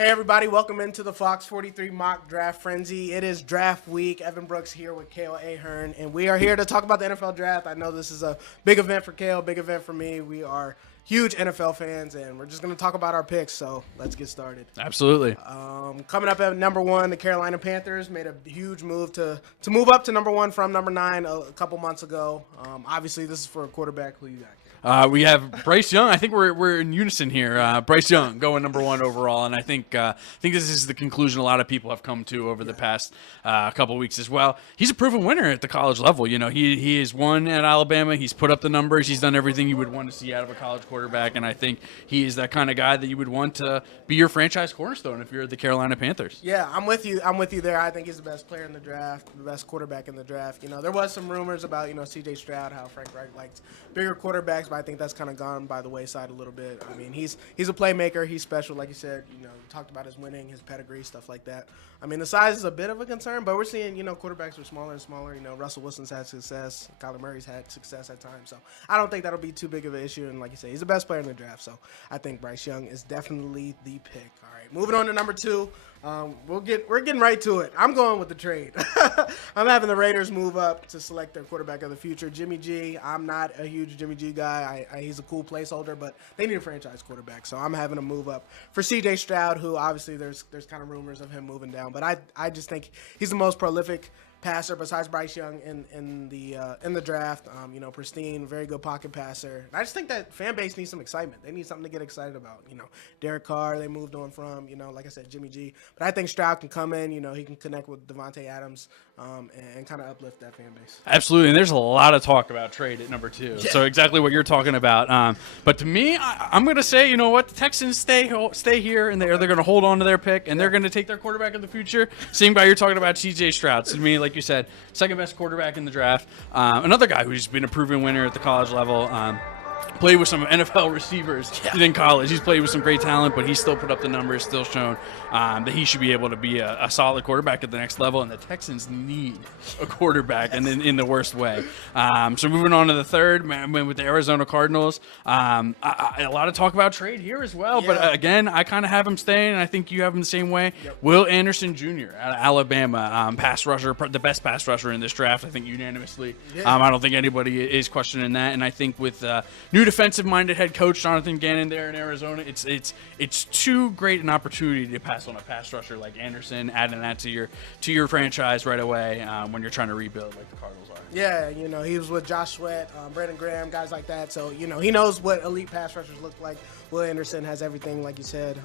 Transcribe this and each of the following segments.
Hey everybody, welcome into the Fox 43 Mock Draft Frenzy. It is draft week. Evan Brooks here with Kale Ahern, and we are here to talk about the NFL draft. I know this is a big event for Kale, big event for me. We are huge NFL fans, and we're just going to talk about our picks, so let's get started. Absolutely. Coming up at number one, the Carolina Panthers made a huge move to move up to number one from number 9 a couple months ago. Obviously, this is for a quarterback. Who you got? We have Bryce Young. I think we're in unison here. Bryce Young going number one overall, and I think this is the conclusion a lot of people have come to over the past couple weeks as well. He's a proven winner at the college level. You know, he has won at Alabama. He's put up the numbers. He's done everything you would want to see out of a college quarterback, and I think he is that kind of guy that you would want to be your franchise cornerstone if you're the Carolina Panthers. Yeah, I'm with you. I'm with you there. I think he's the best player in the draft, the best quarterback in the draft. You know, there was some rumors about C.J. Stroud, how Frank Reich likes bigger quarterbacks, but I think that's kind of gone by the wayside a little bit. I mean, he's a playmaker. He's special, like you said. You know, talked about his winning, his pedigree, stuff like that. I mean, the size is a bit of a concern, but we're seeing quarterbacks are smaller and smaller. You know, Russell Wilson's had success. Kyler Murray's had success at times, so I don't think that'll be too big of an issue. And like you say, he's the best player in the draft, so I think Bryce Young is definitely the pick. All right, moving on to number 2. We're getting right to it. I'm going with the trade. I'm having the Raiders move up to select their quarterback of the future, Jimmy G. I'm not a huge Jimmy G guy. He's a cool placeholder, but they need a franchise quarterback, so I'm having a move up for C.J. Stroud, who obviously there's kind of rumors of him moving down, but I just think he's the most prolific passer besides Bryce Young in the draft. Pristine, very good pocket passer. And I just think that fan base needs some excitement. They need something to get excited about. Derek Carr, they moved on from. Like I said, Jimmy G. But I think Stroud can come in. He can connect with Devontae Adams and kind of uplift that fan base. Absolutely, and there's a lot of talk about trade at number 2. Yeah. So exactly what you're talking about. But to me, I'm going to say, you know what, the Texans stay here, and they're going to hold on to their pick, and they're going to take their quarterback of the future. Seeing by you're talking about C.J. Stroud. So to me, like you said, second best quarterback in the draft. Another guy who's been a proven winner at the college level. Played with some NFL receivers in college. He's played with some great talent, but he's still put up the numbers, still shown that he should be able to be a solid quarterback at the next level, and the Texans need a quarterback, and in the worst way. So moving on to the third, with the Arizona Cardinals, a lot of talk about trade here as well, but again, I kind of have him staying, and I think you have him the same way. Yep. Will Anderson Jr. out of Alabama, pass rusher, the best pass rusher in this draft, I think unanimously. Yeah. I don't think anybody is questioning that, and I think with new defensive-minded head coach Jonathan Gannon there in Arizona, it's too great an opportunity to pass on a pass rusher like Anderson, adding that to your franchise right away when you're trying to rebuild like the Cardinals are. Yeah, he was with Josh Sweat, Brandon Graham, guys like that. So, he knows what elite pass rushers look like. Will Anderson has everything, like you said.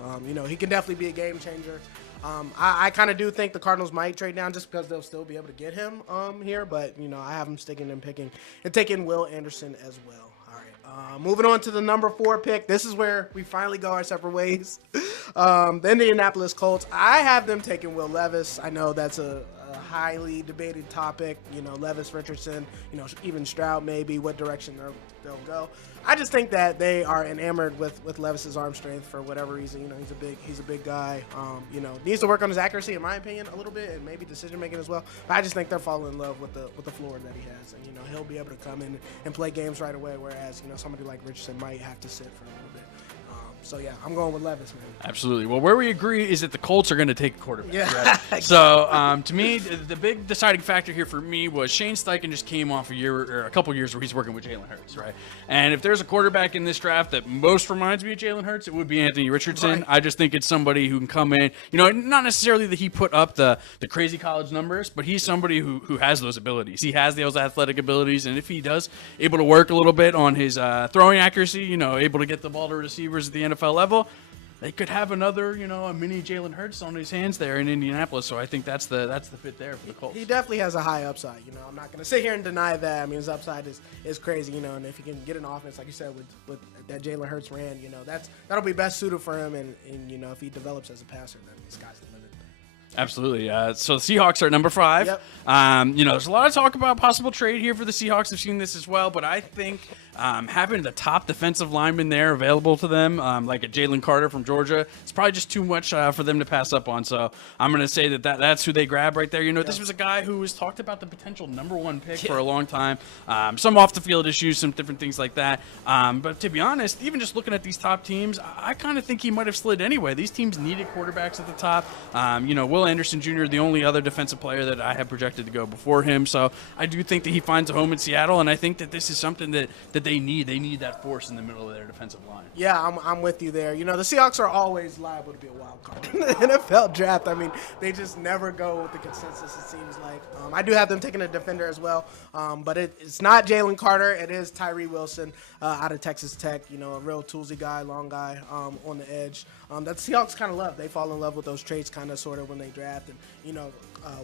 He can definitely be a game changer. I kind of do think the Cardinals might trade down just because they'll still be able to get him here. But, I have him sticking and picking and taking Will Anderson as well. Moving on to the number 4 pick. This is where we finally go our separate ways. The Indianapolis Colts. I have them taking Will Levis. I know that's a highly debated topic. Levis, Richardson, even Stroud maybe, what direction they'll go. I just think that they are enamored with Levis's arm strength for whatever reason. He's a big guy. Needs to work on his accuracy, in my opinion, a little bit, and maybe decision making as well. But I just think they're falling in love with the floor that he has, and he'll be able to come in and play games right away. Whereas somebody like Richardson might have to sit for a little bit. So, yeah, I'm going with Levis, man. Absolutely. Well, where we agree is that the Colts are going to take a quarterback. Yeah. Right? So, to me, the big deciding factor here for me was Shane Steichen just came off a couple years where he's working with Jalen Hurts, right? And if there's a quarterback in this draft that most reminds me of Jalen Hurts, it would be Anthony Richardson. Right. I just think it's somebody who can come in, not necessarily that he put up the crazy college numbers, but he's somebody who has those abilities. He has those athletic abilities, and if he does, able to work a little bit on his throwing accuracy, able to get the ball to receivers at the NFL level, they could have another, a mini Jalen Hurts on his hands there in Indianapolis. So I think that's the fit there for the Colts. He definitely has a high upside. I'm not going to sit here and deny that. I mean, his upside is crazy. And if he can get an offense, like you said, with that Jalen Hurts ran, that'll be best suited for him. And if he develops as a passer, then the sky's the limit. Absolutely. So the Seahawks are at number 5. Yep. There's a lot of talk about possible trade here for the Seahawks. I've seen this as well, but I think having the top defensive lineman there available to them, like a Jalen Carter from Georgia, it's probably just too much for them to pass up on. So I'm going to say that's who they grab right there. This was a guy who was talked about the potential number 1 pick for a long time. Some off the field issues, some different things like that. But to be honest, even just looking at these top teams, I kind of think he might have slid anyway. These teams needed quarterbacks at the top. Will Anderson Jr., the only other defensive player that I have projected to go before him. So I do think that he finds a home in Seattle, and I think that this is something that they need. They need that force in the middle of their defensive line. Yeah, I'm with you there. The Seahawks are always liable to be a wild card in the NFL draft. I mean, they just never go with the consensus, it seems like. I do have them taking a defender as well, but it's not Jalen Carter. It is Tyree Wilson out of Texas Tech, a real toolsy guy, long guy on the edge. That Seahawks kind of love. They fall in love with those traits kind of sort of when they draft. And,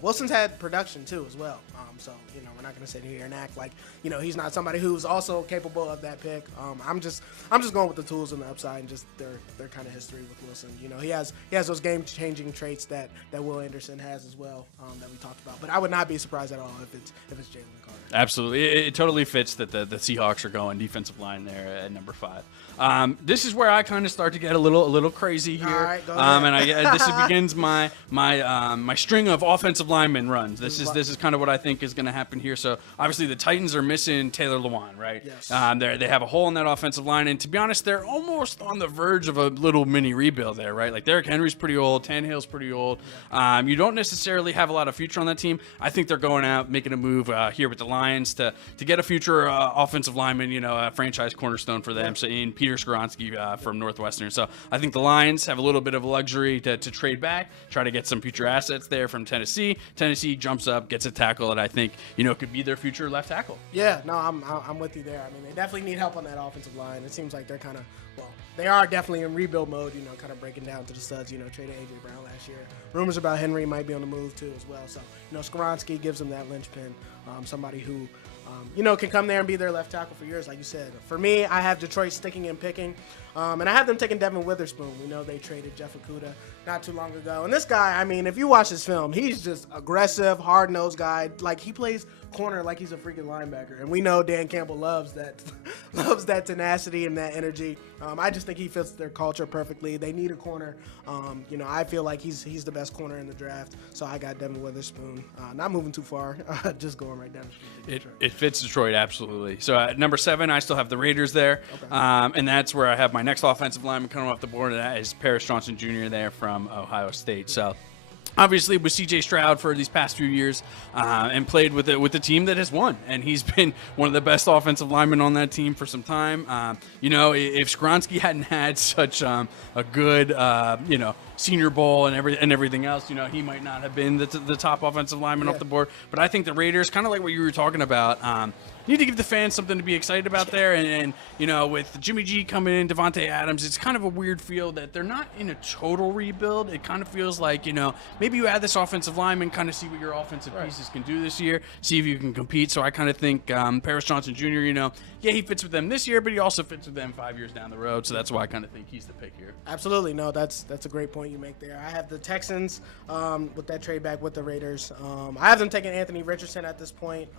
Wilson's had production too as well. So, we're not going to sit here and act like, he's not somebody who's also capable of that pick. I'm just going with the tools and the upside and just their kind of history with Wilson. He has those game-changing traits that Will Anderson has as well that we talked about. But I would not be surprised at all if it's Jalen Carter. Absolutely. It totally fits that the Seahawks are going defensive line there at number 5. This is where I kind of start to get a little crazy here. All right, go ahead. And this begins my string of offensive lineman runs. This is kind of what I think is going to happen here. So obviously the Titans are missing Taylor Lewan, right? Yes. They have a hole in that offensive line, and to be honest, they're almost on the verge of a little mini rebuild there, right? Like Derrick Henry's pretty old, Tannehill's pretty old. You don't necessarily have a lot of future on that team. I think they're going out making a move here with the Lions to get a future offensive lineman, a franchise cornerstone for them. So in Peter Skoronski from Northwestern. So I think the Lions have a little bit of luxury to trade back, try to get some future assets there from Tennessee. Tennessee jumps up, gets a tackle that I think could be their future left tackle. Yeah, no, I'm with you there. I mean, they definitely need help on that offensive line. It seems like they're kind of they are definitely in rebuild mode. Kind of breaking down to the studs. Traded AJ Brown last year. Rumors about Henry might be on the move too as well. So Skoronski gives them that linchpin. Somebody who can come there and be their left tackle for years, like you said. For me, I have Detroit sticking and picking, and I have them taking Devin Witherspoon. They traded Jeff Okudah not too long ago. And this guy, I mean, if you watch his film, he's just aggressive, hard-nosed guy. Like, he plays corner like he's a freaking linebacker. And we know Dan Campbell loves that tenacity and that energy. I just think he fits their culture perfectly. They need a corner. I feel like he's the best corner in the draft. So I got Devin Witherspoon. Not moving too far, just going right down the street. It fits Detroit, absolutely. So at number 7, I still have the Raiders there. Okay. And that's where I have my next offensive lineman coming off the board, and that is Paris Johnson Jr. there from Ohio State. So obviously with C.J. Stroud for these past few years and played with the team that has won. And he's been one of the best offensive linemen on that team for some time. If Skoronski hadn't had such a good, Senior Bowl and everything else, he might not have been the top offensive lineman off the board. But I think the Raiders, kind of like what you were talking about, need to give the fans something to be excited about there. And with Jimmy G coming in, Devontae Adams, it's kind of a weird feel that they're not in a total rebuild. It kind of feels like, maybe you add this offensive lineman, kind of see what your offensive pieces can do this year, see if you can compete. So I kind of think Paris Johnson Jr., he fits with them this year, but he also fits with them 5 years down the road. So that's why I kind of think he's the pick here. Absolutely. No, that's a great point you make there. I have the Texans with that trade back with the Raiders. I have them taking Anthony Richardson at this point.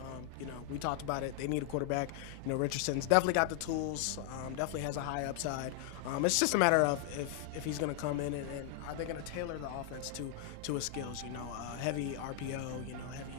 We talked about it. They need a quarterback. Richardson's definitely got the tools, definitely has a high upside. It's just a matter of if he's going to come in and are they going to tailor the offense to his skills, heavy RPO, heavy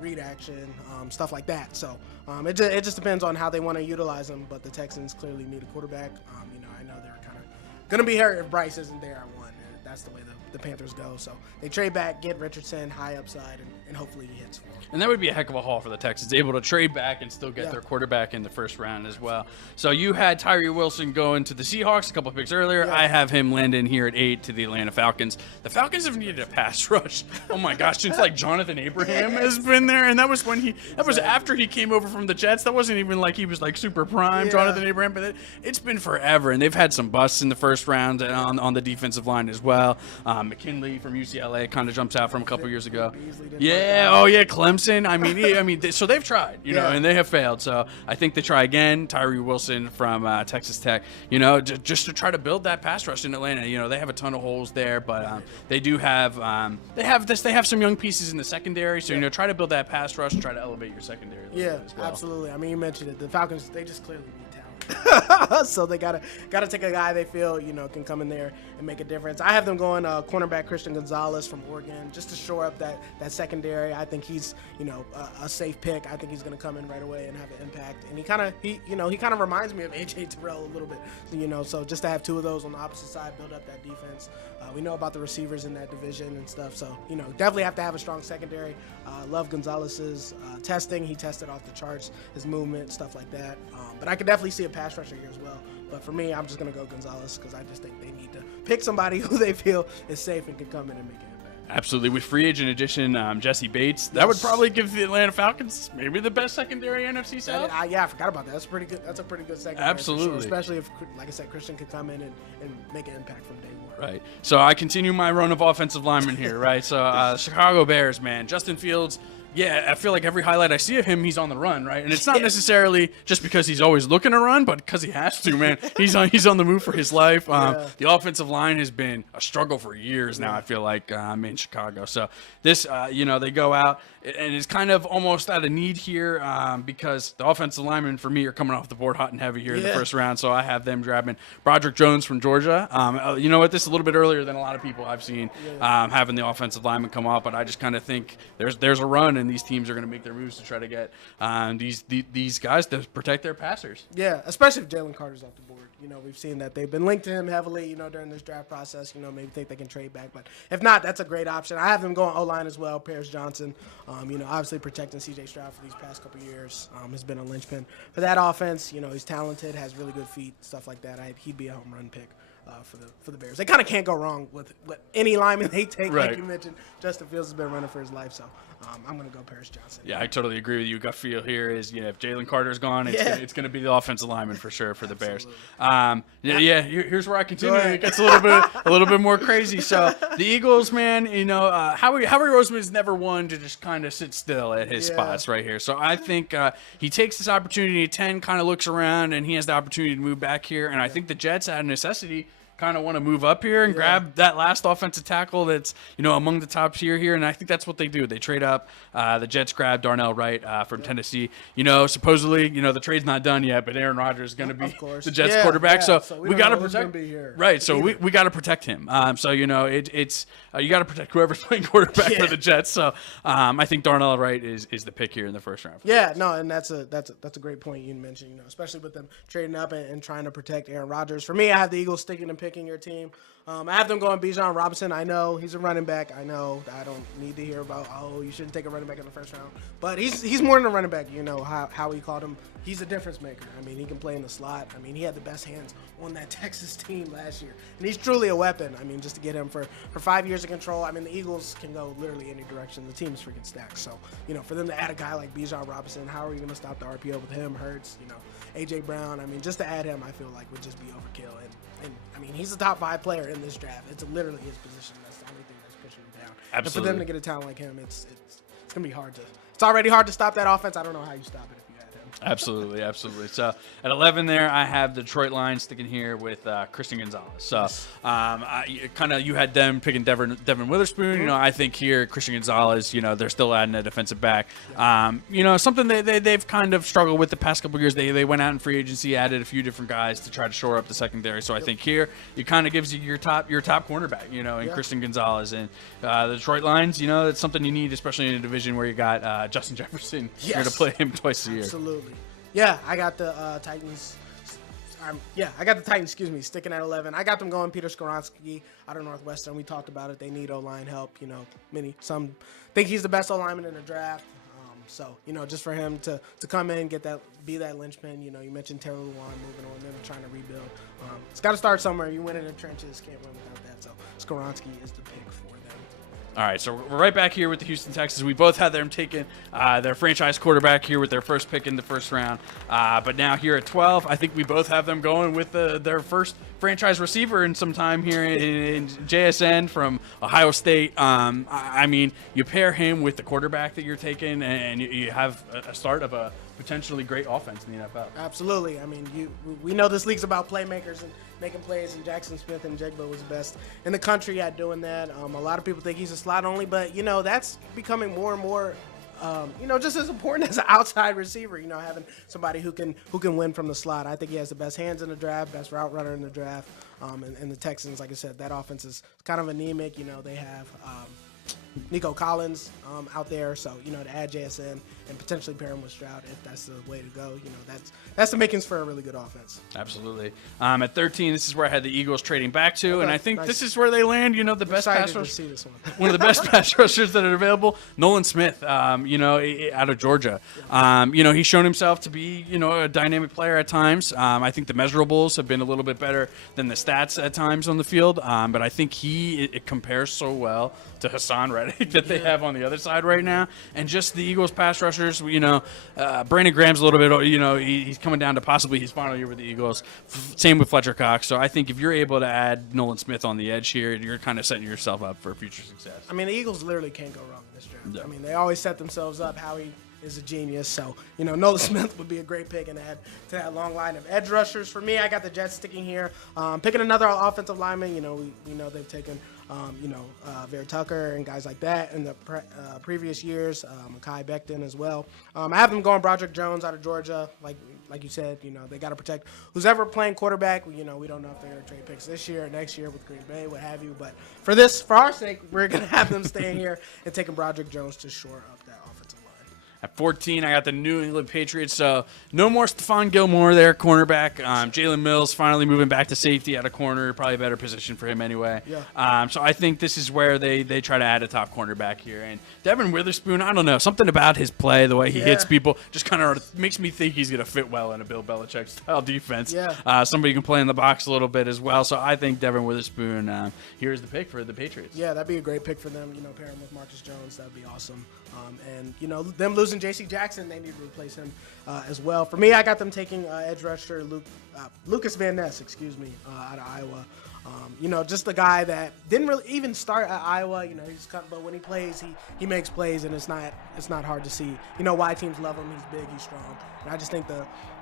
read action, stuff like that. So it just depends on how they want to utilize him, but the Texans clearly need a quarterback. I know they're kind of going to be hurt if Bryce isn't there at 1. That's the way the Panthers go. So they trade back, get Richardson, high upside, and hopefully he hits for him. And that would be a heck of a haul for the Texans, able to trade back and still get their quarterback in the first round as well. So you had Tyree Wilson going to the Seahawks a couple of picks earlier. Yeah. I have him landing here at 8 to the Atlanta Falcons. The Falcons have needed a pass rush. Oh my gosh, since like Jonathan Abraham has been there, and that was after he came over from the Jets. That wasn't even like he was like super prime Jonathan Abraham, but it's been forever, and they've had some busts in the first round on the defensive line as well. McKinley from UCLA kind of jumps out from a couple years ago. Yeah. Oh, yeah. Clemson. I mean, so they've tried, you know, and they have failed. So I think they try again. Tyree Wilson from Texas Tech, you know, just to try to build that pass rush in Atlanta. You know, they have a ton of holes there, but they do have they have some young pieces in the secondary. So you know, try to build that pass rush, try to elevate your secondary. A little bit as well. Absolutely. I mean, you mentioned it. The Falcons, they just clearly need talent. So they gotta take a guy they feel, you know, can come in there and make a difference. I have them going cornerback Christian Gonzalez from Oregon just to shore up that secondary. I think he's, you know, a safe pick. I think he's gonna come in right away and have an impact. And he kind of reminds me of AJ Terrell a little bit, you know. So just to have two of those on the opposite side, build up that defense. We know about the receivers in that division and stuff. So you know, definitely have to have a strong secondary. Love Gonzalez's testing. He tested off the charts, his movement, stuff like that. But I could definitely see a pass rusher here as well. But for me, I'm just going to go Gonzalez because I just think they need to pick somebody who they feel is safe and can come in and make an impact. Absolutely. With free agent addition, Jesse Bates, that would probably give the Atlanta Falcons maybe the best secondary NFC South. I forgot about that. That's pretty good. That's a pretty good secondary. Absolutely. Sure. Especially if, like I said, Christian could come in and make an impact from day one. Right. So I continue my run of offensive linemen here, right? So Chicago Bears, man. Justin Fields. Yeah, I feel like every highlight I see of him, he's on the run, right? And it's not necessarily just because he's always looking to run, but because he has to, man. He's on the move for his life. The offensive line has been a struggle for years now, I feel like, in Chicago. So this, you know, they go out, and it's kind of almost out of need here because the offensive linemen, for me, are coming off the board hot and heavy here in the first round. So I have them grabbing Broderick Jones from Georgia. You know what? This is a little bit earlier than a lot of people I've seen having the offensive linemen come off, but I just kind of think there's a run, and these teams are going to make their moves to try to get these guys to protect their passers. Yeah, especially if Jalen Carter's off the board. You know, we've seen that they've been linked to him heavily, you know, during this draft process. You know, maybe think they can trade back. But if not, that's a great option. I have them going O-line as well, Paris Johnson. You know, obviously protecting C.J. Stroud for these past couple years has been a linchpin for that offense. You know, he's talented, has really good feet, stuff like that. He'd be a home run pick. For the Bears, they kind of can't go wrong with any lineman they take. Right. Like you mentioned, Justin Fields has been running for his life, so I'm going to go Paris Johnson. Yeah, I totally agree with you. Gut feel here is, you know, if Jalen Carter's gone, it's going to be the offensive lineman for sure for the Bears. Here's where I continue. It gets a little bit more crazy. So the Eagles, man, you know, Howie Roseman's never one to just kind of sit still at his spots right here. So I think he takes this opportunity at 10, kind of looks around, and he has the opportunity to move back here. And I think the Jets, out of necessity, kind of want to move up here and grab that last offensive tackle that's, you know, among the top tier here, and I think that's what they do. They trade up. The Jets grab Darnell Wright from Tennessee. You know, supposedly, you know, the trade's not done yet, but Aaron Rodgers is going to be the Jets quarterback, so we got to protect. Right, so we got to protect him. So you know, it's you got to protect whoever's playing quarterback for the Jets. So I think Darnell Wright is the pick here in the first round. Yeah, no, and that's a great point you mentioned. You know, especially with them trading up and trying to protect Aaron Rodgers. For me, I have the Eagles sticking and picking your team. I have them going Bijan Robinson. I know he's a running back. I know I don't need to hear about, you shouldn't take a running back in the first round. But he's more than a running back. You know how he called him. He's a difference maker. I mean, he can play in the slot. I mean, he had the best hands on that Texas team last year. And he's truly a weapon. I mean, just to get him for 5 years of control. I mean, the Eagles can go literally any direction. The team is freaking stacked. So, you know, for them to add a guy like Bijan Robinson, how are you going to stop the RPO with him? Hurts, you know, A.J. Brown. I mean, just to add him, I feel like would just be overkill. And I mean, he's a top 5 player in this draft. It's literally his position. That's the only thing that's pushing him down. Absolutely. And for them to get a talent like him, it's going to be hard to – it's already hard to stop that offense. I don't know how you stop it if you had him. Absolutely. So at 11 there, I have the Detroit Lions sticking here with Christian Gonzalez. So you had them picking Devin Witherspoon. You know, I think here Christian Gonzalez, you know, they're still adding a defensive back. You know, something they've kind of struggled with the past couple of years. They went out in free agency, added a few different guys to try to shore up the secondary. So I think here it kind of gives you your top cornerback, you know, in Christian Gonzalez. And the Detroit Lions, you know, it's something you need, especially in a division where you got Justin Jefferson. You're going to play him twice a year. Absolutely. Yeah, I got the Titans. I got the Titans, sticking at 11. I got them going Peter Skoronski out of Northwestern. We talked about it. They need O-line help. You know, some think he's the best O-lineman in the draft. So, you know, just for him to come in, be that linchpin. You know, you mentioned Taylor Lewan moving on, them trying to rebuild. It's got to start somewhere. You win in the trenches, can't win without that. So, Skoronski is the pick for them. All right, so we're right back here with the Houston Texans. We both had them taking their franchise quarterback here with their first pick in the first round. But now here at 12, I think we both have them going with their first franchise receiver in some time here in JSN from Ohio State. I mean, you pair him with the quarterback that you're taking, and you have a start of a potentially great offense in the NFL. Absolutely. I mean, we know this league's about playmakers and making plays, and Jackson Smith and Jigba was the best in the country at doing that. A lot of people think he's a slot only, but, that's becoming more and more, just as important as an outside receiver, having somebody who can win from the slot. I think he has the best hands in the draft, best route runner in the draft. And the Texans, like I said, that offense is kind of anemic. They have Nico Collins out there, so to add JSN and potentially pair him with Stroud, if that's the way to go, that's the makings for a really good offense. Absolutely. At 13, this is where I had the Eagles trading back to, and I think this is where they land. The best pass rush, one of the best pass rushers that are available, Nolan Smith. Out of Georgia. He's shown himself to be a dynamic player at times. I think the measurables have been a little bit better than the stats at times on the field, but I think it compares so well to Hassan Reddick that they have on the other side right now, and just the Eagles pass rushers. Brandon Graham's a little bit. He's coming down to possibly his final year with the Eagles. Same with Fletcher Cox. So I think if you're able to add Nolan Smith on the edge here, you're kind of setting yourself up for future success. I mean, the Eagles literally can't go wrong in this draft. Yeah. I mean, they always set themselves up. Howie is a genius. So, Nolan Smith would be a great pick and add to that long line of edge rushers. For me, I got the Jets sticking here. Picking another offensive lineman. We know they've taken Vera Tucker and guys like that in the previous years. Mekhi Becton as well. I have them going Broderick Jones out of Georgia. Like you said, they got to protect who's ever playing quarterback. We don't know if they're going to trade picks this year or next year with Green Bay, what have you. But for our sake, we're going to have them staying here and taking Broderick Jones to shore up that offensive line. At 14, I got the New England Patriots. So no more Stephon Gilmore there, cornerback. Jalen Mills finally moving back to safety at a corner, probably a better position for him anyway. Yeah. So I think this is where they try to add a top cornerback here. And Devin Witherspoon, I don't know, something about his play, the way he hits people, just kind of makes me think he's going to fit well in a Bill Belichick style defense. Yeah. Somebody who can play in the box a little bit as well. So I think Devin Witherspoon, here's the pick for the Patriots. Yeah, that'd be a great pick for them. Pair him with Marcus Jones, that'd be awesome. And them losing J.C. Jackson, they need to replace him as well. For me, I got them taking edge rusher Lucas Van Ness, out of Iowa. Just the guy that didn't really even start at Iowa. But when he plays, he makes plays, and it's not hard to see. Why teams love him. He's big, he's strong. And I just think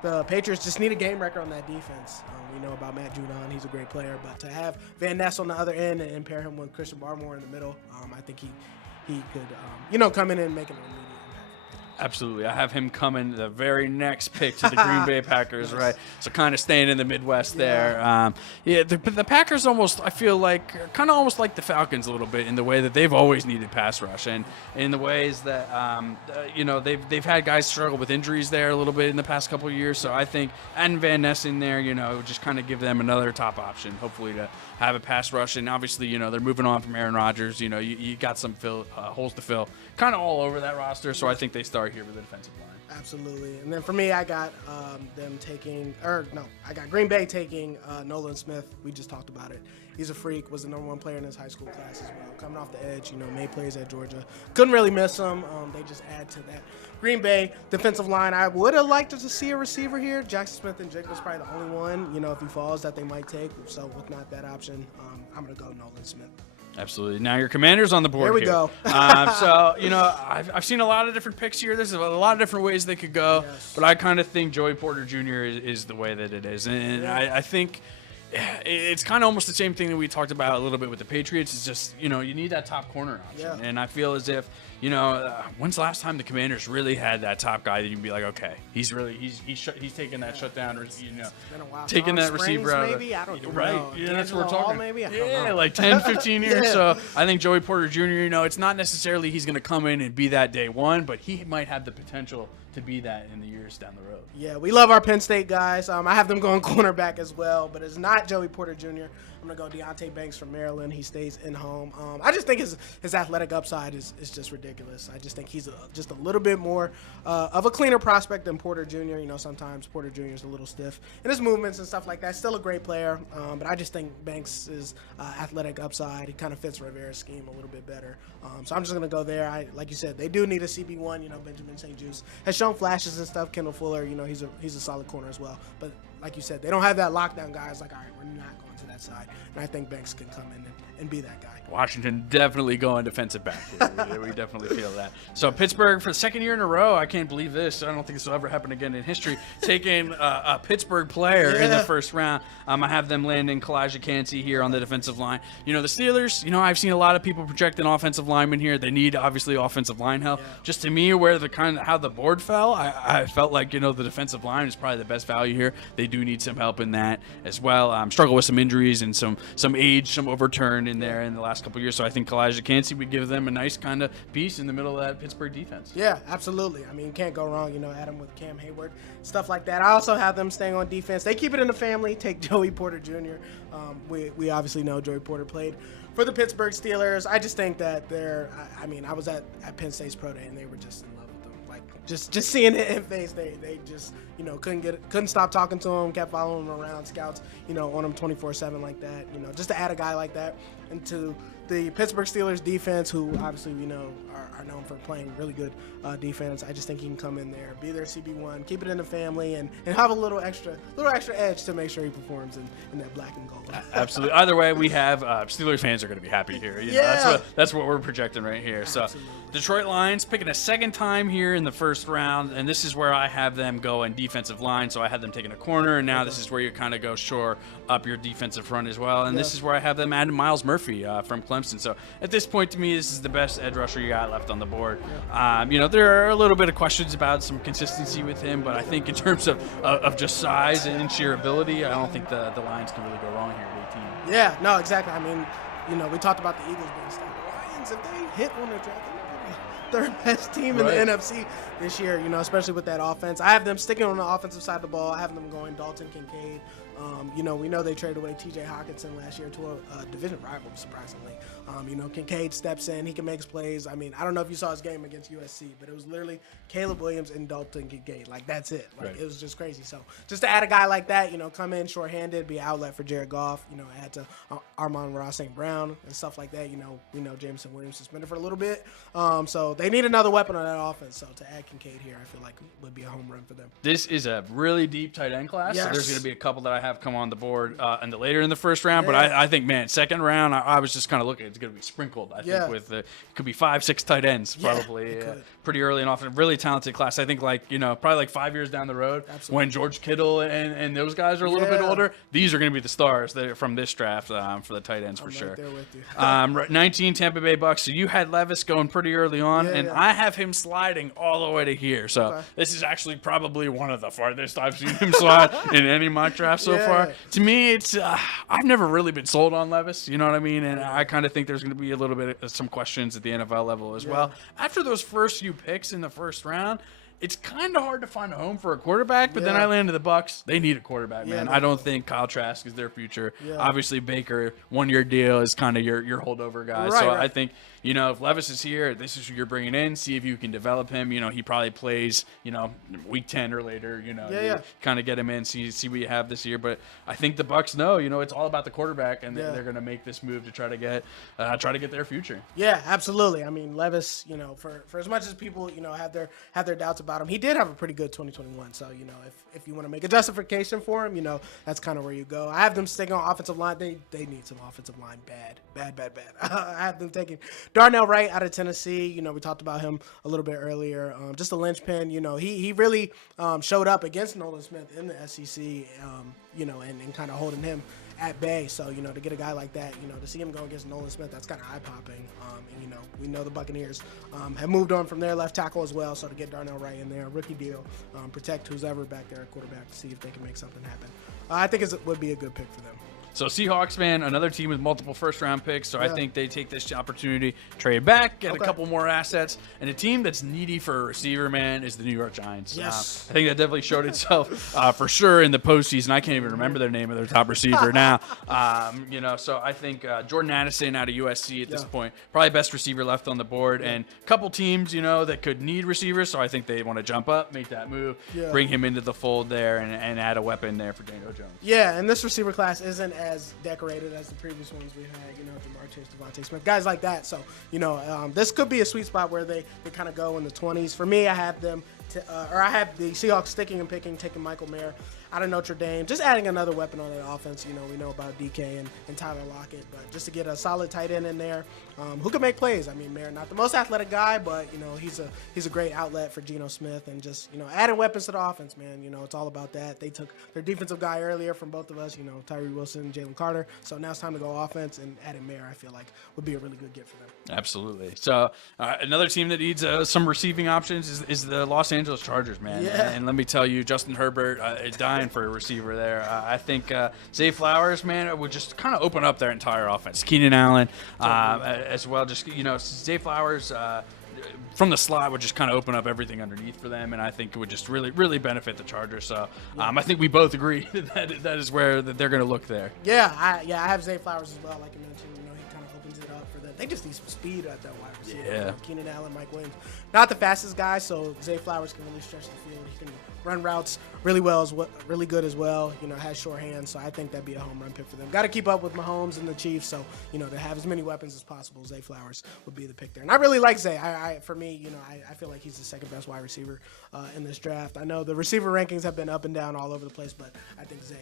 the Patriots just need a game record on that defense. We know about Matt Judon; he's a great player. But to have Van Ness on the other end and pair him with Christian Barmore in the middle, I think he could come in and make an immediate impact. Absolutely. I have him coming the very next pick to the Green Bay Packers, right? So kind of staying in the Midwest there. The Packers almost, I feel like, kind of almost like the Falcons a little bit in the way that they've always needed pass rush, and in the ways that, they've had guys struggle with injuries there a little bit in the past couple of years. So I think adding Van Ness in there, just kind of give them another top option, hopefully, to have a pass rush. And obviously, they're moving on from Aaron Rodgers. You got some holes to fill kind of all over that roster. So I think they start here with the defensive line. Absolutely. And then for me, I got I got Green Bay taking Nolan Smith. We just talked about it. He's a freak, was the number one player in his high school class as well. Coming off the edge, made plays at Georgia. Couldn't really miss him. They just add to that Green Bay defensive line. I would have liked to see a receiver here. Jackson Smith and Jigba was probably the only one, if he falls, that they might take. So with not that option, I'm going to go Nolan Smith. Absolutely. Now your Commander's on the board. Here we go. I've seen a lot of different picks here. There's a lot of different ways they could go, but I kind of think Joey Porter Jr. is the way that it is, and I think it's kind of almost the same thing that we talked about a little bit with the Patriots. It's just you need that top corner option, and I feel as if when's the last time the Commanders really had that top guy that you'd be like, okay, he's taking that shutdown, taking that receiver out of maybe? I don't know. Right. Yeah, that's what we're talking. Maybe? I don't Yeah, know. like 10, 15 years. So I think Joey Porter Jr., it's not necessarily he's going to come in and be that day one, but he might have the potential to be that in the years down the road. Yeah, we love our Penn State guys. I have them going cornerback as well, but it's not Joey Porter Jr. I'm going to go Deonte Banks from Maryland. He stays in home. I just think his athletic upside is just ridiculous. I just think he's just a little bit more of a cleaner prospect than Porter Jr. You know, sometimes Porter Jr. is a little stiff in his movements and stuff like that. Still a great player, but I just think Banks' athletic upside, he kind of fits Rivera's scheme a little bit better. So I'm just going to go there. Like you said, they do need a CB1. You know, Benjamin St. Juste has shown flashes and stuff. Kendall Fuller, you know, he's a solid corner as well. But like you said, they don't have that lockdown guy. It's like, all right, we're not going to that side. And I think Banks can come in and be that guy. Washington definitely going defensive back. We definitely feel that. So Pittsburgh, for the second year in a row, I can't believe this. I don't think this will ever happen again in history. Taking a Pittsburgh player in the first round. I have them landing Kalijah Kancey here on the defensive line. You know, the Steelers, you know, I've seen a lot of people projecting offensive linemen here. They need, obviously, offensive line help. Yeah. Just to me, where how the board fell, I felt like, you know, the defensive line is probably the best value here. They do need some help in that as well. Struggle with some injuries and some age, some overturn in there in the last couple of years. So I think Kalijah Kancey would give them a nice kind of piece in the middle of that Pittsburgh defense. Yeah, absolutely. I mean, can't go wrong. You know, Adam with Cam Hayward, stuff like that. I also have them staying on defense. They keep it in the family. Take Joey Porter Jr. We obviously know Joey Porter played for the Pittsburgh Steelers. I just think that I was at Penn State's Pro Day and they were just in love with them. Like just seeing it in face, they just, you know, couldn't stop talking to him, kept following him around, scouts, you know, on him 24/7 like that. You know, just to add a guy like that into the Pittsburgh Steelers defense, who obviously we know are known for playing really good defense. I just think he can come in there, be their CB1, keep it in the family, and have a little extra edge to make sure he performs in that black and gold. Absolutely. Either way, we have Steelers fans are going to be happy here. You know, that's what we're projecting right here. Absolutely. So Detroit Lions picking a second time here in the first round, and this is where I have them go in defensive line. So I had them taking a corner, and now this is where you kind of go shore up your defensive front as well. And this is where I have them adding Miles Murphy from Clemson. So at this point, to me, this is the best edge rusher you got left on the board. You know, there are a little bit of questions about some consistency with him, but I think in terms of just size and sheer ability, I don't think the Lions can really go wrong here with the team. Yeah, no, exactly. I mean, you know, we talked about the Eagles being stacked. The Lions, if they hit on their draft, they're the third best team in the NFC this year, you know, especially with that offense. I have them sticking on the offensive side of the ball. I have them going Dalton Kincaid. You know, we know they traded away T.J. Hockenson last year to a division rival, surprisingly. You know, Kincaid steps in. He can make plays. I mean, I don't know if you saw his game against USC, but it was literally Caleb Williams and Dalton Kincaid. Like, that's it. Like, It was just crazy. So, just to add a guy like that, you know, come in shorthanded, be an outlet for Jared Goff, you know, add to Amon-Ra St. Brown and stuff like that. You know, we know Jameson Williams suspended for a little bit. So, they need another weapon on that offense. So, to add Kincaid here, I feel like would be a home run for them. This is a really deep tight end class. Yes. So there's going to be a couple that I have come on the board later in the first round. But I think, man, second round, I was just kind of looking. It's going to be sprinkled. I think with it could be 5-6 tight ends probably pretty early and often. Really talented class. I think probably like 5 years down the road when George Kittle and those guys are a little bit older, these are going to be the stars from this draft for the tight ends for sure. Right there with you. 19 Tampa Bay Bucks. So you had Levis going pretty early on, and I have him sliding all the way to here. So this is actually probably one of the farthest I've seen him slide in any mock draft so far. To me, it's I've never really been sold on Levis. You know what I mean? And I kind of think there's going to be a little bit of some questions at the NFL level as well. After those first few picks in the first round, it's kind of hard to find a home for a quarterback, but then I landed the Bucks. They need a quarterback, man. I don't think Kyle Trask is their future. Obviously, Baker, 1-year deal is kind of your holdover guy. I think, you know, if Levis is here, this is who you're bringing in. See if you can develop him. You know, he probably plays, you know, week 10 or later. You know, kind of get him in, see what you have this year. But I think the Bucks know, you know, it's all about the quarterback, and they're going to make this move to try to get their future. Yeah, absolutely. I mean, Levis, you know, for as much as people, you know, have their doubts about him, he did have a pretty good 2021. So, you know, if you want to make a justification for him, you know, that's kind of where you go. I have them sticking on offensive line. They need some offensive line bad. I have them taking Darnell Wright out of Tennessee. You know, we talked about him a little bit earlier. Just a linchpin. You know, he really showed up against Nolan Smith in the SEC, you know, and kind of holding him at bay. So, you know, to get a guy like that, you know, to see him go against Nolan Smith, that's kind of eye-popping. And, you know, we know the Buccaneers have moved on from their left tackle as well. So to get Darnell Wright in there, rookie deal, protect who's ever back there at quarterback, see if they can make something happen. I think it would be a good pick for them. So Seahawks, man, another team with multiple first-round picks. So I think they take this opportunity, trade back, get a couple more assets, and a team that's needy for a receiver, man, is the New York Giants. Yes. I think that definitely showed itself for sure in the postseason. I can't even remember their name of their top receiver now. So I think Jordan Addison out of USC at this point, probably best receiver left on the board, and a couple teams, that could need receivers. So I think they want to jump up, make that move, bring him into the fold there, and add a weapon there for Daniel Jones. Yeah, and this receiver class isn't as decorated as the previous ones we had, Jamar Chase, Devontae Smith, guys like that. So, this could be a sweet spot where they kind of go in the 20s. For me, I have them, I have the Seahawks sticking and picking, taking Michael Mayer out of Notre Dame, just adding another weapon on the offense. We know about DK and Tyler Lockett, but just to get a solid tight end in there who can make plays. I mean, Mayer, not the most athletic guy, but, he's a great outlet for Geno Smith, and just, adding weapons to the offense, man. It's all about that. They took their defensive guy earlier from both of us, Tyree Wilson, Jalen Carter. So now it's time to go offense, and adding Mayer, I feel like, would be a really good get for them. Absolutely. So another team that needs some receiving options is the Los Angeles Chargers, man. Yeah. And let me tell you, Justin Herbert is dying for a receiver there. I think Zay Flowers, man, would just kind of open up their entire offense. Keenan Allen as well. Just, Zay Flowers from the slot would just kind of open up everything underneath for them, and I think it would just really, really benefit the Chargers. So I think we both agree that is where they're going to look there. Yeah, I have Zay Flowers as well, like you mentioned. He kind of opens it up for them. They just need some speed at that wide receiver. Yeah. Keenan Allen, Mike Williams, not the fastest guy, so Zay Flowers can really stretch the field. He can run routes really good as well. Has short hands, so I think that'd be a home run pick for them. Got to keep up with Mahomes and the Chiefs, so to have as many weapons as possible, Zay Flowers would be the pick there. And I really like Zay. For me, I feel like he's the second best wide receiver in this draft. I know the receiver rankings have been up and down all over the place, but I think Zay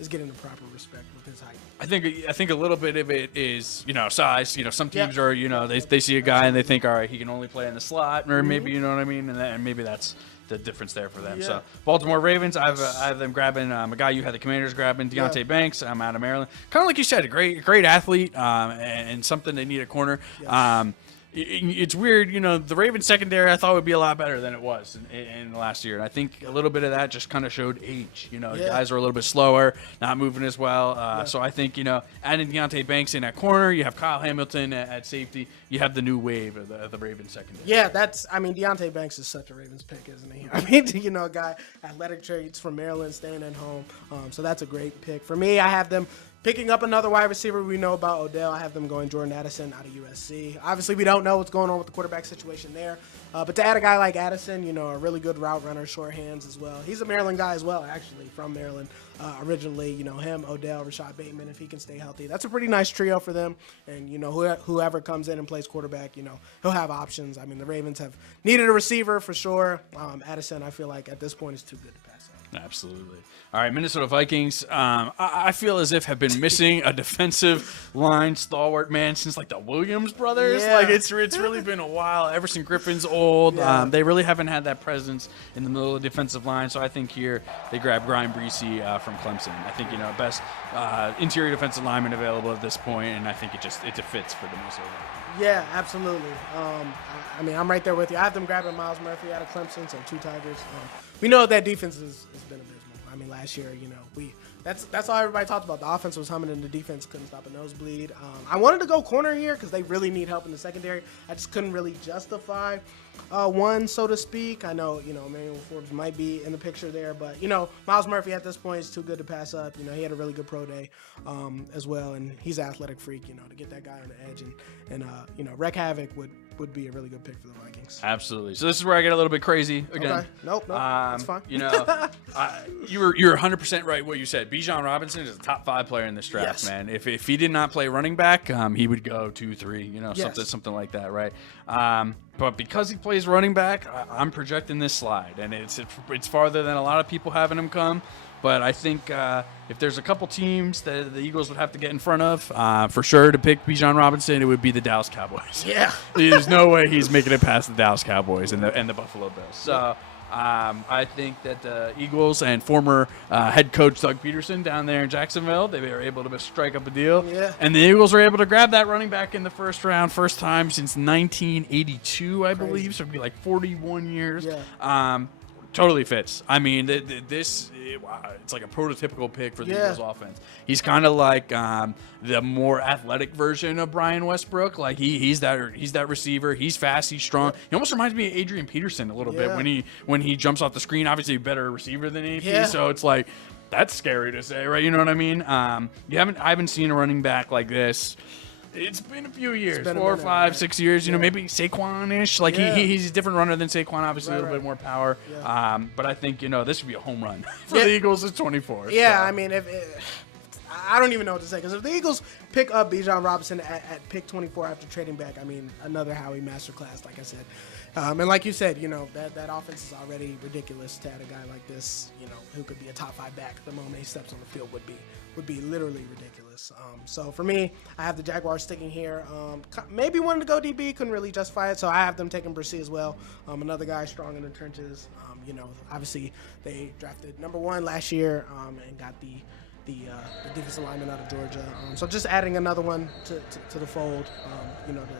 is getting the proper respect with his height. I think a little bit of it is size. Some teams are they see a guy and they think, all right, he can only play in the slot, or maybe what I mean, and maybe that's the difference there for them. So Baltimore Ravens, I have them grabbing a guy you had the Commanders grabbing, Deontay Banks. I'm out of Maryland. Kind of like you said, a great athlete and something they need at corner. It's weird, the Ravens secondary I thought would be a lot better than it was in the last year. And I think a little bit of that just kind of showed age. Guys are a little bit slower, not moving as well. So I think, adding Deontay Banks in at corner, you have Kyle Hamilton at safety, you have the new wave of the Ravens secondary. Yeah, Deontay Banks is such a Ravens pick, isn't he? A guy, athletic traits from Maryland, staying at home. So that's a great pick. For me, I have them picking up another wide receiver. We know about Odell. I have them going Jordan Addison out of USC. Obviously, we don't know what's going on with the quarterback situation there. But to add a guy like Addison, a really good route runner, short hands as well. He's a Maryland guy as well, actually, from Maryland originally. Him, Odell, Rashad Bateman, if he can stay healthy. That's a pretty nice trio for them. And, whoever comes in and plays quarterback, he'll have options. The Ravens have needed a receiver for sure. Addison, I feel like at this point is too good to pass up. Absolutely. All right, Minnesota Vikings. I feel as if have been missing a defensive line stalwart man since like the Williams brothers. Yeah. Like it's really been a while. Everson Griffin's old. Yeah. They really haven't had that presence in the middle of the defensive line. So I think here they grab Brian Breesy from Clemson. I think best interior defensive lineman available at this point, and I think it fits for the Minnesota Vikings. Yeah, absolutely. I'm right there with you. I have them grabbing Miles Murphy out of Clemson, so two Tigers. We know that defense has been abysmal. Last year, that's all everybody talked about. The offense was humming and the defense couldn't stop a nosebleed. I wanted to go corner here because they really need help in the secondary. I just couldn't really justify one, so to speak. I know, Emmanuel Forbes might be in the picture there, but, Miles Murphy at this point is too good to pass up. He had a really good pro day as well, and he's an athletic freak, to get that guy on the edge and wreak havoc would be a really good pick for the Vikings. Absolutely. So this is where I get a little bit crazy again. Okay. Nope, that's fine. You're 100% right what you said. Bijan Robinson is a top 5 player in this draft, man. If he did not play running back, he would go 2-3, something like that, right? But because he plays running back, I'm projecting this slide, and it's farther than a lot of people having him come. But I think if there's a couple teams that the Eagles would have to get in front of, for sure to pick Bijan Robinson, it would be the Dallas Cowboys. Yeah. There's no way he's making it past the Dallas Cowboys and the Buffalo Bills. So I think that the Eagles and former head coach Doug Peterson down there in Jacksonville, they were able to strike up a deal. Yeah. And the Eagles were able to grab that running back in the first round, first time since 1982, I believe. So it'd be like 41 years. Yeah. totally fits. I mean, it's like a prototypical pick for the Eagles offense. He's kind of like the more athletic version of Brian Westbrook. Like he's that receiver. He's fast. He's strong. He almost reminds me of Adrian Peterson a little bit when he jumps off the screen. Obviously, a better receiver than AP. So it's like that's scary to say, right? You know what I mean? I haven't seen a running back like this. It's been a few years, 4, 5, 6 years. You know, maybe Saquon-ish. Like he's a different runner than Saquon. Obviously, a little bit more power. But I think this would be a home run for the Eagles at 24. Yeah, so. I mean, I don't even know what to say because if the Eagles pick up Bijan Robinson at pick 24 after trading back, I mean, another Howie masterclass, like I said. And like you said, that offense is already ridiculous to add a guy like this, who could be a top 5 back the moment he steps on the field would be literally ridiculous. So for me, I have the Jaguars sticking here. Maybe wanted to go DB, couldn't really justify it, so I have them taking Bresee as well. Another guy strong in the trenches. Obviously they drafted number 1 last year and got the defensive lineman out of Georgia. So just adding another one to the fold,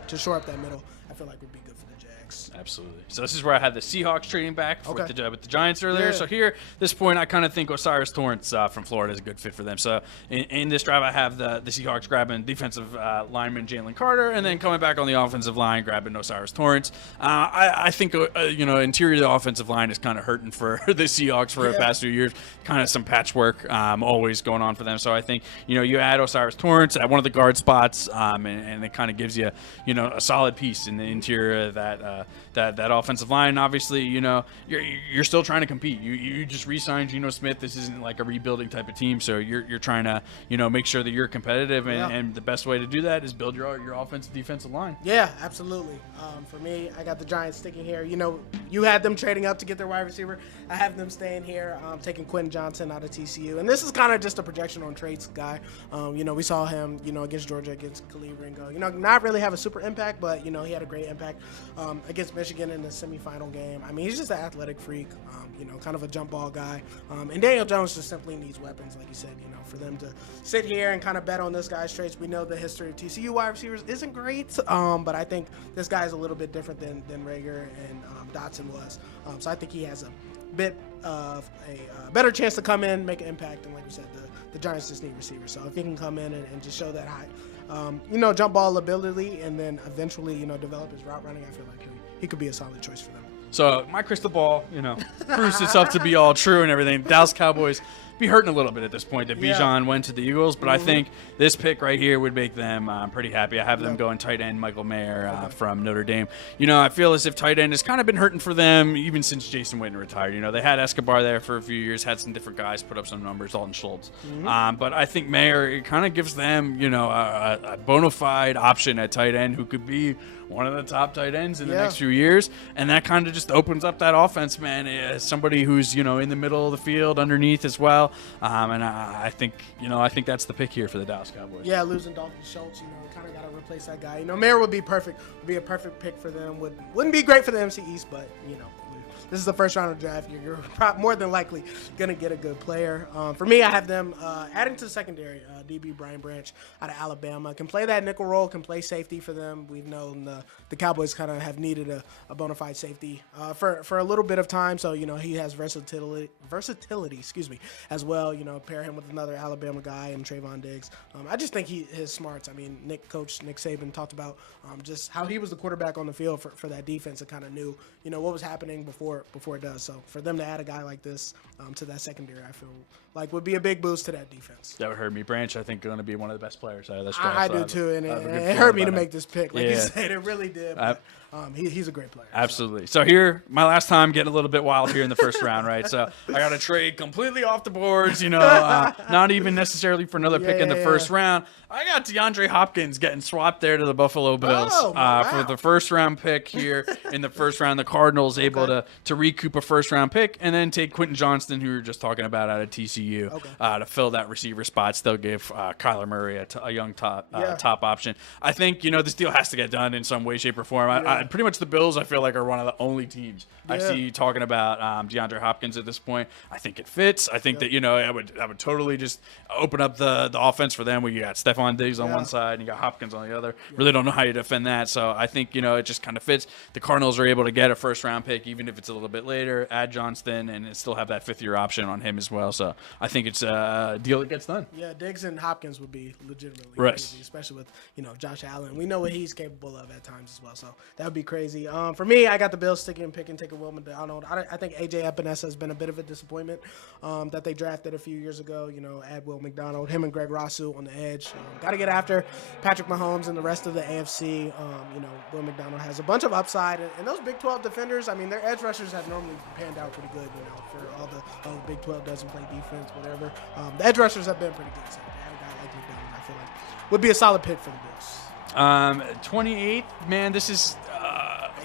to shore up that middle, I feel like would be good for the Jags. Absolutely. So this is where I had the Seahawks trading back with the Giants earlier. So here, this point, I kind of think O'Cyrus Torrence from Florida is a good fit for them. So in this drive, I have the Seahawks grabbing defensive lineman Jalen Carter, and then coming back on the offensive line, grabbing O'Cyrus Torrence. I think interior of the offensive line is kind of hurting for the Seahawks for the past few years. Kind of some patchwork always going on for them. So I think you add O'Cyrus Torrence at one of the guard spots, and it kind of gives you a solid piece in the interior of that offensive line. Obviously, you're still trying to compete. You just re-signed Geno Smith. This isn't like a rebuilding type of team, so you're trying to make sure that you're competitive, and the best way to do that is build your offensive defensive line. Yeah, absolutely. For me, I got the Giants sticking here. You had them trading up to get their wide receiver. I have them staying here, taking Quentin Johnson out of TCU, and this is kind of just a projection on traits guy. We saw him, against Georgia, against Khalil Ringo. Not really have a super impact, but he had a great impact against Michigan in the semifinal game. I mean, he's just an athletic freak, kind of a jump ball guy. And Daniel Jones just simply needs weapons, like you said, for them to sit here and kind of bet on this guy's traits. We know the history of TCU wide receivers isn't great, but I think this guy is a little bit different than Rager and Dotson was. So I think he has a bit of a better chance to come in, make an impact, and like you said, the Giants just need receivers. So if he can come in and just show that high, jump ball ability, and then eventually, develop his route running, I feel like he could be a solid choice for them. So my crystal ball, proves itself to be all true and everything. Dallas Cowboys be hurting a little bit at this point that Bijan went to the Eagles, but I think this pick right here would make them pretty happy. I have them going tight end Michael Mayer from Notre Dame. I feel as if tight end has kind of been hurting for them even since Jason Witten retired. They had Escobar there for a few years, had some different guys put up some numbers, Alton Schultz. But I think Mayer, it kind of gives them, a bona fide option at tight end who could be one of the top tight ends in the next few years, and that kind of just opens up that offense, man. As somebody who's in the middle of the field, underneath as well, and I think that's the pick here for the Dallas Cowboys. Yeah, losing Dalton Schultz, kind of got to replace that guy. Mayer would be perfect, would be a perfect pick for them. Wouldn't be great for the NFC East, but this is the first round of the draft. You're more than likely going to get a good player. For me, I have them adding to the secondary. DB Brian Branch out of Alabama can play that nickel role, can play safety for them. We've known the Cowboys kind of have needed a bona fide safety for a little bit of time. So, he has versatility, as well. Pair him with another Alabama guy and Trayvon Diggs. I just think his smarts. I mean, Coach Nick Saban talked about just how he was the quarterback on the field for that defense and kind of knew, what was happening before it does. So for them to add a guy like this to that secondary, I feel like would be a big boost to that defense. That would hurt me. Branch, I think, going to be one of the best players out of this draft. I do too, and it hurt me to make this pick. Like you said, it really did. But, he's a great player. Absolutely. So here, my last time getting a little bit wild here in the first round, right? So I got to trade completely off the boards, not even necessarily for another pick in the first round. I got DeAndre Hopkins getting swapped there to the Buffalo Bills for the first round pick here in the first round. The Cardinals able to recoup a first round pick and then take Quentin Johnston, who we were just talking about out of TCU, to fill that receiver spot. Still give Kyler Murray a young top option. I think this deal has to get done in some way, shape, or form. I pretty much the Bills, I feel like, are one of the only teams I see talking about DeAndre Hopkins at this point. I think it fits. I think that I would totally just open up the offense for them. We got Stephon Diggs on one side and you got Hopkins on the other. Really don't know how you defend that. So I think it just kind of fits. The Cardinals are able to get a first round pick, even if a little bit later, add Johnston, and still have that 5th-year option on him as well. So I think it's a deal that gets done. Yeah, Diggs and Hopkins would be legitimately Right. crazy, especially with, Josh Allen. We know what he's capable of at times as well, so that would be crazy. For me, I got the Bills taking Will McDonald. I think A.J. Epinesa has been a bit of a disappointment that they drafted a few years ago. Add Will McDonald, him and Greg Rousseau on the edge. Got to get after Patrick Mahomes and the rest of the AFC. Will McDonald has a bunch of upside, and those Big 12 defenders, I mean, their edge rushers have normally panned out pretty good, for all the Big 12 doesn't play defense, whatever. The edge rushers have been pretty good. So they have a guy like McDonald, I feel like would be a solid pick for the Bills. 28, man, this is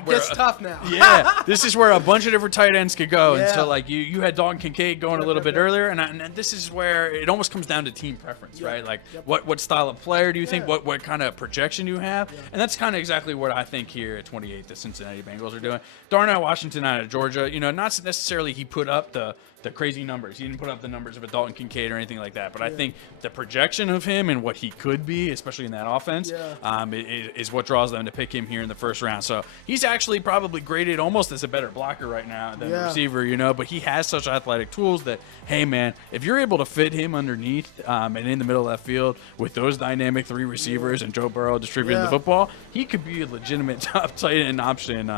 It gets tough now. Yeah, this is where a bunch of different tight ends could go. And Yeah. so, like, you had Dalton Kincaid going a little bit earlier, and this is where it almost comes down to team preference, right? Like, what style of player do you think? Yeah. What kind of projection do you have? And that's kind of exactly what I think here at 28 the Cincinnati Bengals are doing. Darnell Washington out of Georgia, not necessarily he put up the crazy numbers. He didn't put up the numbers of a Dalton Kincaid or anything like that. But I think the projection of him and what he could be, especially in that offense, is what draws them to pick him here in the first round. So he's actually probably graded almost as a better blocker right now than a receiver, but he has such athletic tools that, hey, man, if you're able to fit him underneath and in the middle of that field with those dynamic 3 receivers and Joe Burrow distributing the football, he could be a legitimate top tight end option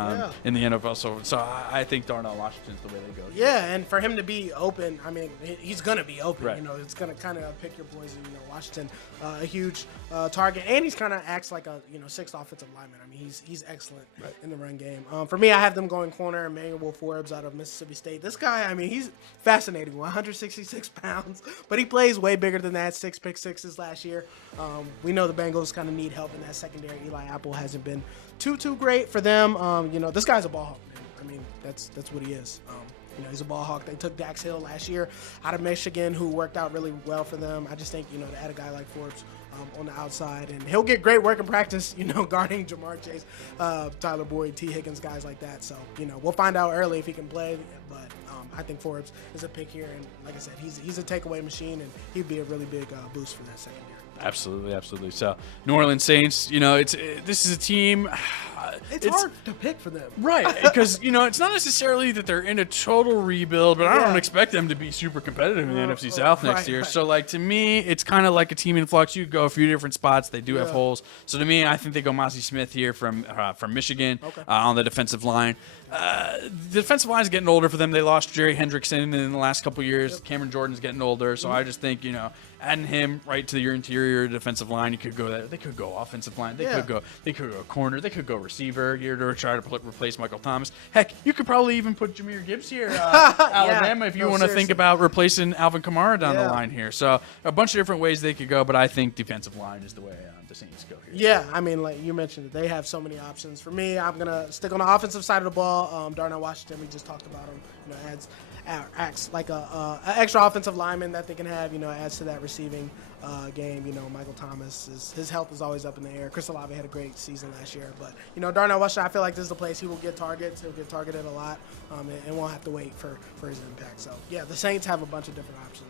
in the NFL. So I think Darnell Washington's the way they go. Yeah, and for him to be open, I mean, he's going to be open. Right. It's going to kind of pick your poison. Washington, a huge target, and he's kind of acts like a 6th offensive lineman. I mean, he's excellent in the run game. For me, I have them going corner, Emmanuel Forbes out of Mississippi State. This guy, I mean, he's fascinating. 166 pounds, but he plays way bigger than that. 6 pick sixes last year. We know the Bengals kind of need help in that secondary. Eli Apple hasn't been too great for them. This guy's a ball hawk, man. I mean, that's what he is. He's a ball hawk. They took Dax Hill last year out of Michigan, who worked out really well for them. I just think, to add a guy like Forbes on the outside, and he'll get great work in practice, guarding Jamar Chase, Tyler Boyd, T. Higgins, guys like that. So, we'll find out early if he can play, but I think Forbes is a pick here, and like I said, he's a takeaway machine, and he'd be a really big boost for that secondary. Absolutely. So, New Orleans Saints, this is a team. It's hard to pick for them. Right, because, it's not necessarily that they're in a total rebuild, but I don't expect them to be super competitive in the NFC South next year. Right. So, to me, it's kind of like a team in flux. You go a few different spots. They do have holes. So, to me, I think they go Mazi Smith here from Michigan on the defensive line. The defensive line is getting older for them. They lost Jerry Hendrickson in the last couple years. Cameron Jordan's getting older. So, I just think, adding him right to your interior defensive line, you could go there. They could go offensive line. They could go corner. They could go receiver here to try to replace Michael Thomas. Heck, you could probably even put Jahmyr Gibbs here, Alabama, if you want to think about replacing Alvin Kamara down the line here. So a bunch of different ways they could go, but I think defensive line is the way the Saints go here. Yeah, I mean, like you mentioned, they have so many options. For me, I'm gonna stick on the offensive side of the ball. Darnell Washington, we just talked about him. Acts like a extra offensive lineman that they can have. Adds to that receiving game. Michael Thomas, his health is always up in the air. Chris Olave had a great season last year, but Darnell Washington, I feel like this is the place he will get targets. He'll get targeted a lot, and won't have to wait for his impact. So yeah, the Saints have a bunch of different options.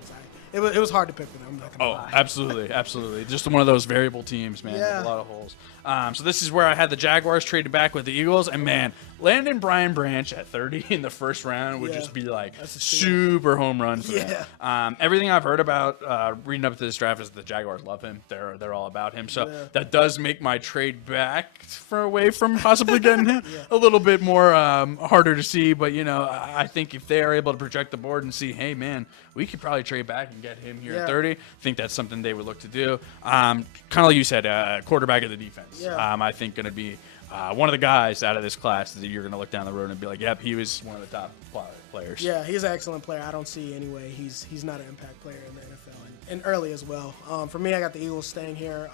It was hard to pick for them. I'm not gonna lie. Absolutely. Just one of those variable teams, man. Yeah. With a lot of holes. So this is where I had the Jaguars traded back with the Eagles, and man, landing Brian Branch at 30 in the first round would just be like super home run for them. Everything I've heard about reading up to this draft is the Jaguars love him. They're all about him. So that does make my trade back away from possibly getting him a little bit more harder to see. But I think if they are able to project the board and see, hey man, we could probably trade back and get him here at 30. I think that's something they would look to do. Kind of like you said, quarterback of the defense. I think going to be one of the guys out of this class that you're going to look down the road and be like, yep, he was one of the top players. Yeah, he's an excellent player. I don't see any way he's not an impact player in the NFL and early as well. For me, I got the Eagles staying here.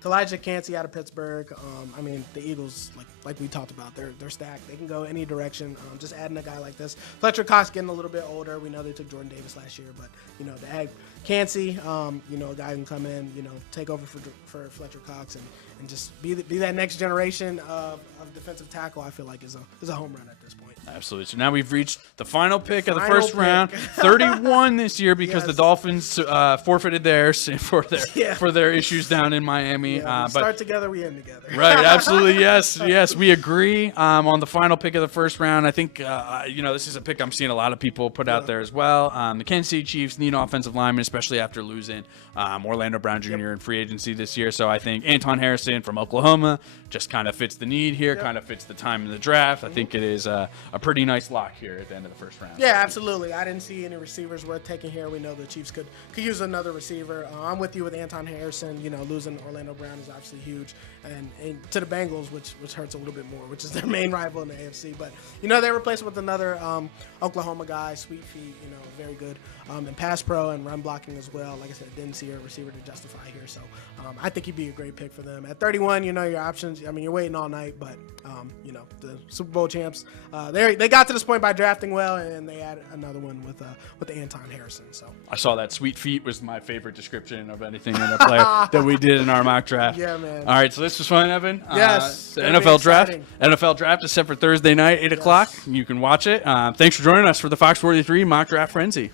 Kalijah Cansey out of Pittsburgh. I mean, the Eagles, like we talked about, they're stacked. They can go any direction. Just adding a guy like this. Fletcher Cox getting a little bit older. We know they took Jordan Davis last year, but to add Cansey, a guy who can come in, take over for Fletcher Cox and just be that next generation of defensive tackle. I feel like is a home run at this point. Absolutely. So now we've reached the final pick of the Final first pick. round. 31 this year because the Yes. Dolphins forfeited theirs for their Yeah. for their issues down in Miami. Yeah, we But start together, we end together. right, absolutely, yes, we agree on the final pick of the first round. I think this is a pick I'm seeing a lot of people put out there as well. The Kansas City Chiefs need offensive linemen, especially after losing Orlando Brown Jr. in free agency this year. So I think Anton Harrison from Oklahoma just kind of fits the need here, kind of fits the time in the draft. I think it is a pretty nice lock here at the end of the first round. Yeah, absolutely. I didn't see any receivers worth taking here. We know the Chiefs could use another receiver. I'm with you with Anton Harrison. Losing Orlando Brown is obviously huge, and to the Bengals, which hurts a little bit more, which is their main rival in the AFC. But they replaced it with another Oklahoma guy, Sweet Feet. Very good in pass pro and run blocking as well. Like I said, didn't see a receiver to justify here, so I think he'd be a great pick for them. At 31, your options. I mean, you're waiting all night, but the Super Bowl champs, they got to this point by drafting well, and they added another one with Anton Harrison. So I saw that Sweet Feet was my favorite description of anything in a player that we did in our mock draft. Yeah, man. All right, so this was fun, Evan. Yes, The gonna be NFL draft. exciting. NFL draft is set for Thursday night, 8 o'clock. You can watch it. Thanks for joining us for the Fox 43 Mock Draft Frenzy.